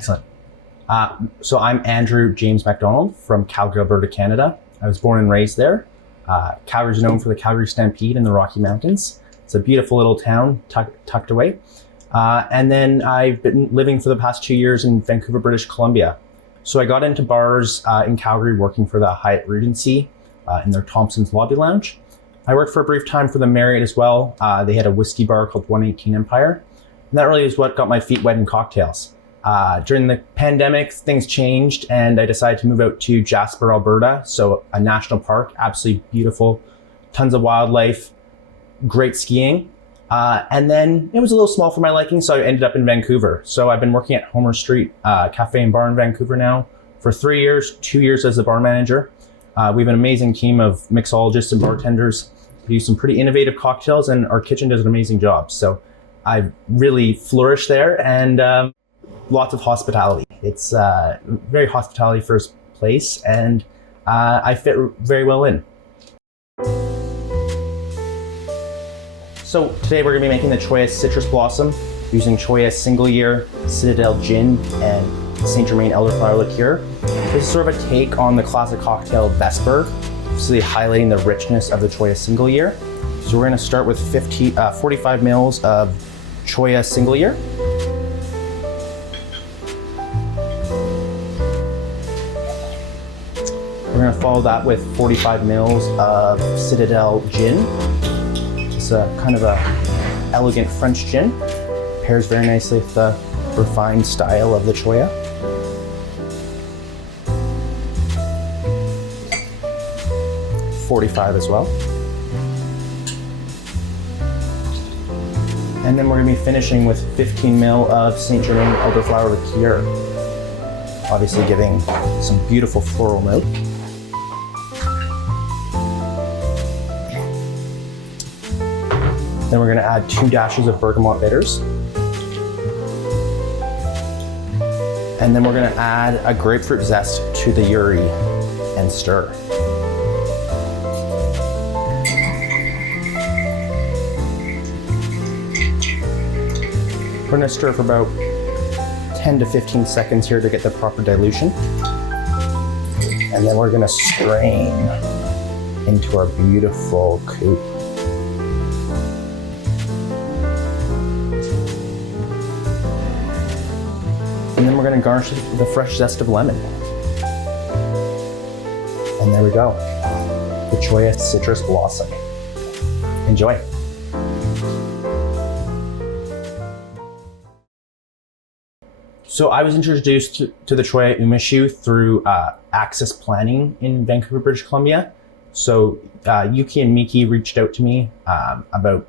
Excellent. So I'm Andrew James MacDonald from Calgary, Alberta, Canada. I was born and raised there. Calgary is known for the Calgary Stampede in the Rocky Mountains. It's a beautiful little town tucked away. And then I've been living for the past 2 years in Vancouver, British Columbia. So I got into bars in Calgary working for the Hyatt Regency in their Thompson's Lobby Lounge. I worked for a brief time for the Marriott as well. They had a whiskey bar called 118 Empire. And that really is what got my feet wet in cocktails. During the pandemic, things changed and I decided to move out to Jasper, Alberta. So a national park, absolutely beautiful, tons of wildlife, great skiing. And then it was a little small for my liking, so I ended up in Vancouver. So I've been working at Homer Street Cafe and Bar in Vancouver now for 3 years, 2 years as the bar manager. We have an amazing team of mixologists and bartenders. We do some pretty innovative cocktails and our kitchen does an amazing job. So I've really flourished there and lots of hospitality. It's a very hospitality first place and I fit very well in. So today we're going to be making the CHOYA Citrus Blossom using CHOYA Single Year, Citadel Gin, and Saint Germain Elderflower Liqueur. This is sort of a take on the classic cocktail Vesper, so highlighting the richness of the CHOYA Single Year. So we're going to start with 45 mils of CHOYA Single Year. We're going to follow that with 45 mils of Citadel Gin. It's a kind of a elegant French gin. Pairs very nicely with the refined style of the CHOYA. .45 as well. And then we're going to be finishing with 15 ml of Saint Germain Elderflower Liqueur. Obviously giving some beautiful floral note. Then we're going to add 2 dashes of bergamot bitters. And then we're going to add a grapefruit zest to the Uri and stir. We're going to stir for about 10 to 15 seconds here to get the proper dilution. And then we're going to strain into our beautiful coupe. And then we're going to garnish it with a fresh zest of lemon. And there we go, the CHOYA Citrus Blossom. Enjoy. So I was introduced to the CHOYA Umishu through Access Planning in Vancouver, British Columbia. So Yuki and Miki reached out to me about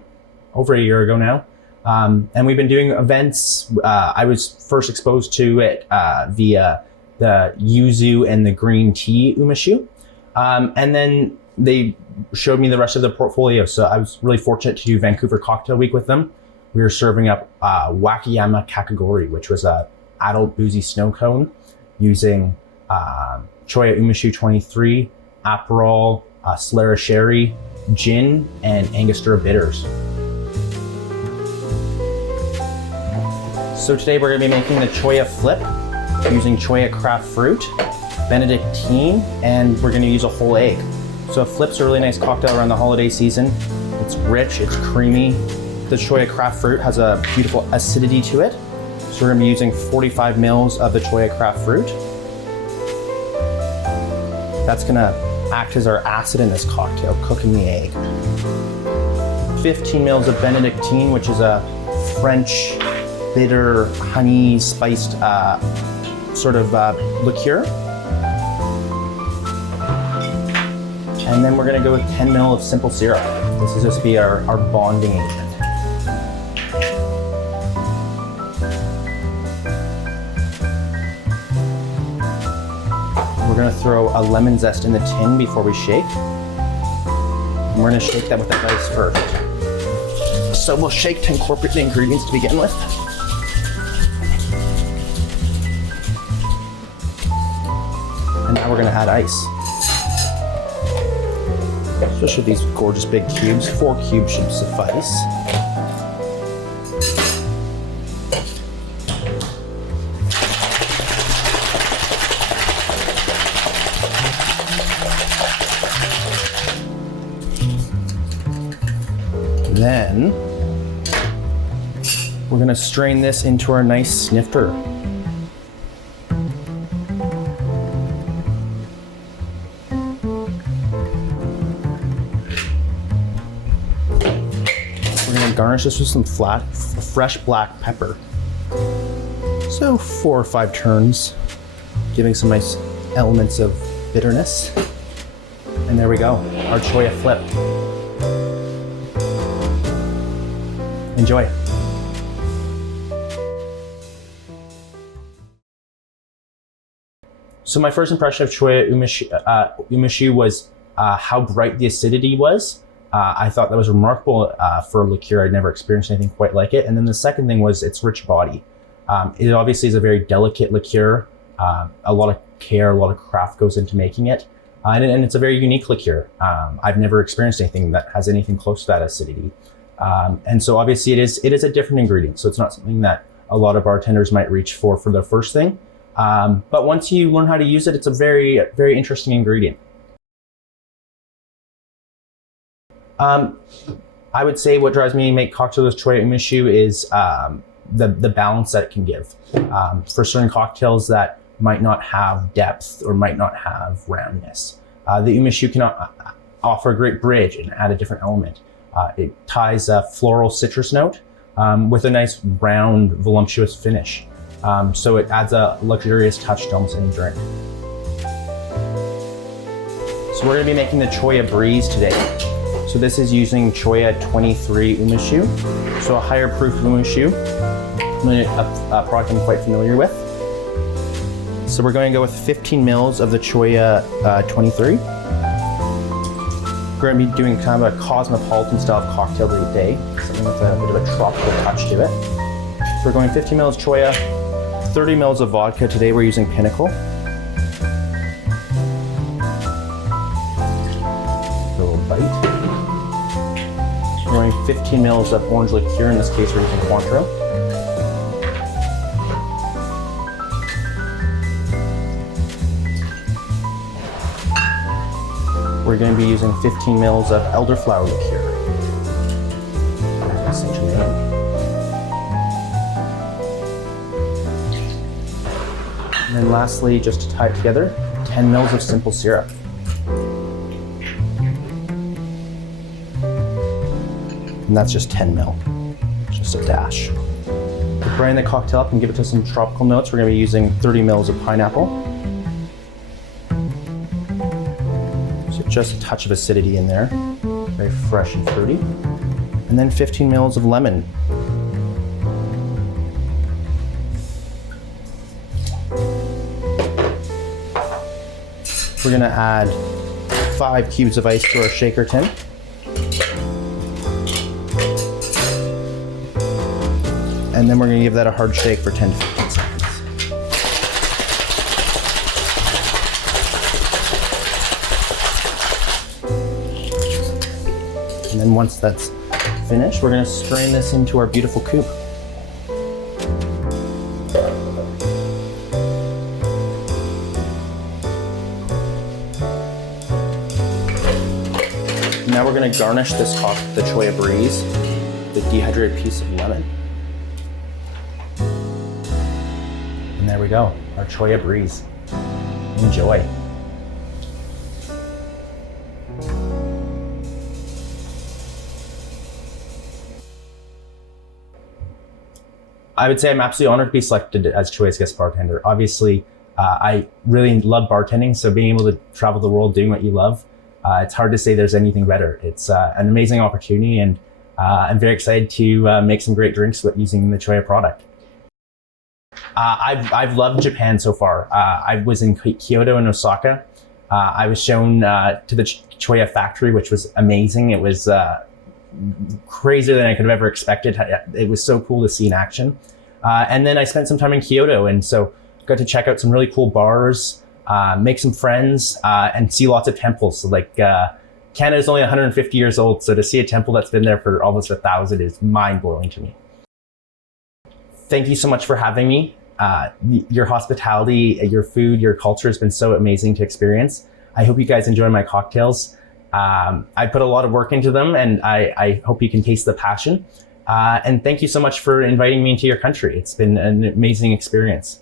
over a year ago now. And we've been doing events. I was first exposed to it via the yuzu and the green tea umishu. And then they showed me the rest of the portfolio. So I was really fortunate to do Vancouver Cocktail Week with them. We were serving up Wakayama Kakagori, which was a adult boozy snow cone using CHOYA Umishu 23, Aperol, Solera Sherry, gin, and Angostura bitters. So today we're going to be making the CHOYA Flip using CHOYA craft fruit, Benedictine, and we're going to use a whole egg. So a Flip's a really nice cocktail around the holiday season. It's rich, it's creamy. The CHOYA craft fruit has a beautiful acidity to it. So we're going to be using 45 mils of the CHOYA craft fruit. That's going to act as our acid in this cocktail, cooking the egg. 15 mils of Benedictine, which is a French bitter, honey spiced sort of liqueur. And then we're going to go with 10 ml of simple syrup. This is just to be our bonding agent. We're going to throw a lemon zest in the tin before we shake. And we're going to shake that with the ice first. So we'll shake to incorporate the ingredients to begin with. And now we're going to add ice. Especially these gorgeous big cubes. 4 cubes should suffice. Then we're gonna strain this into our nice snifter. We're gonna garnish this with some fresh black pepper. So 4 or 5 turns, giving some nice elements of bitterness. And there we go, our CHOYA flip. Enjoy. So my first impression of CHOYA umeshu was how bright the acidity was. I thought that was remarkable for a liqueur. I'd never experienced anything quite like it. And then the second thing was its rich body. It obviously is a very delicate liqueur. A lot of care, a lot of craft goes into making it. And it's a very unique liqueur. I've never experienced anything that has anything close to that acidity. And so obviously it is a different ingredient. So it's not something that a lot of bartenders might reach for their first thing. But once you learn how to use it, it's a very, very interesting ingredient. I would say what drives me to make cocktails with CHOYA umeshu is the balance that it can give. For certain cocktails that might not have depth or might not have roundness, the umeshu can offer a great bridge and add a different element. It ties a floral citrus note with a nice round, voluptuous finish. So it adds a luxurious touch to almost any drink. So we're going to be making the CHOYA Breeze today. So this is using CHOYA 23 umeshu, so a higher proof umeshu, a product I'm quite familiar with. So we're going to go with 15 mils of the CHOYA 23. We're going to be doing kind of a cosmopolitan style of cocktail today, something with a bit of a tropical touch to it. So we're going 15 mils CHOYA, 30 mils of vodka. Today we're using Pinnacle. A little bite. We're going 15 mils of orange liqueur. In this case we're using Cointreau. We're going to be using 15 mils of elderflower liqueur. And then lastly, just to tie it together, 10 mils of simple syrup. And that's just 10 mil, just a dash. To brand the cocktail up and give it to some tropical notes, we're going to be using 30 mils of pineapple. So just a touch of acidity in there, very fresh and fruity. And then 15 mils of lemon. We're going to add 5 cubes of ice to our shaker tin. And then we're going to give that a hard shake for 10 to 15 seconds. And then once that's finished, we're going to strain this into our beautiful coupe. Now we're going to garnish the CHOYA Breeze with a dehydrated piece of lemon. And there we go, our CHOYA Breeze. Enjoy. I would say I'm absolutely honored to be selected as CHOYA's guest bartender. Obviously, I really love bartending, so being able to travel the world doing what you love, it's hard to say there's anything better. It's an amazing opportunity, and I'm very excited to make some great drinks using the CHOYA product. I've loved Japan so far. I was in Kyoto and Osaka. I was shown to the CHOYA factory, which was amazing. It was crazier than I could have ever expected. It was so cool to see in action. And then I spent some time in Kyoto, and so got to check out some really cool bars, make some friends, and see lots of temples. So like Canada is only 150 years old, so to see a temple that's been there for almost 1,000 is mind-blowing to me. Thank you so much for having me. Your hospitality, your food, your culture has been so amazing to experience. I hope you guys enjoy my cocktails. I put a lot of work into them, and I hope you can taste the passion. And thank you so much for inviting me into your country. It's been an amazing experience.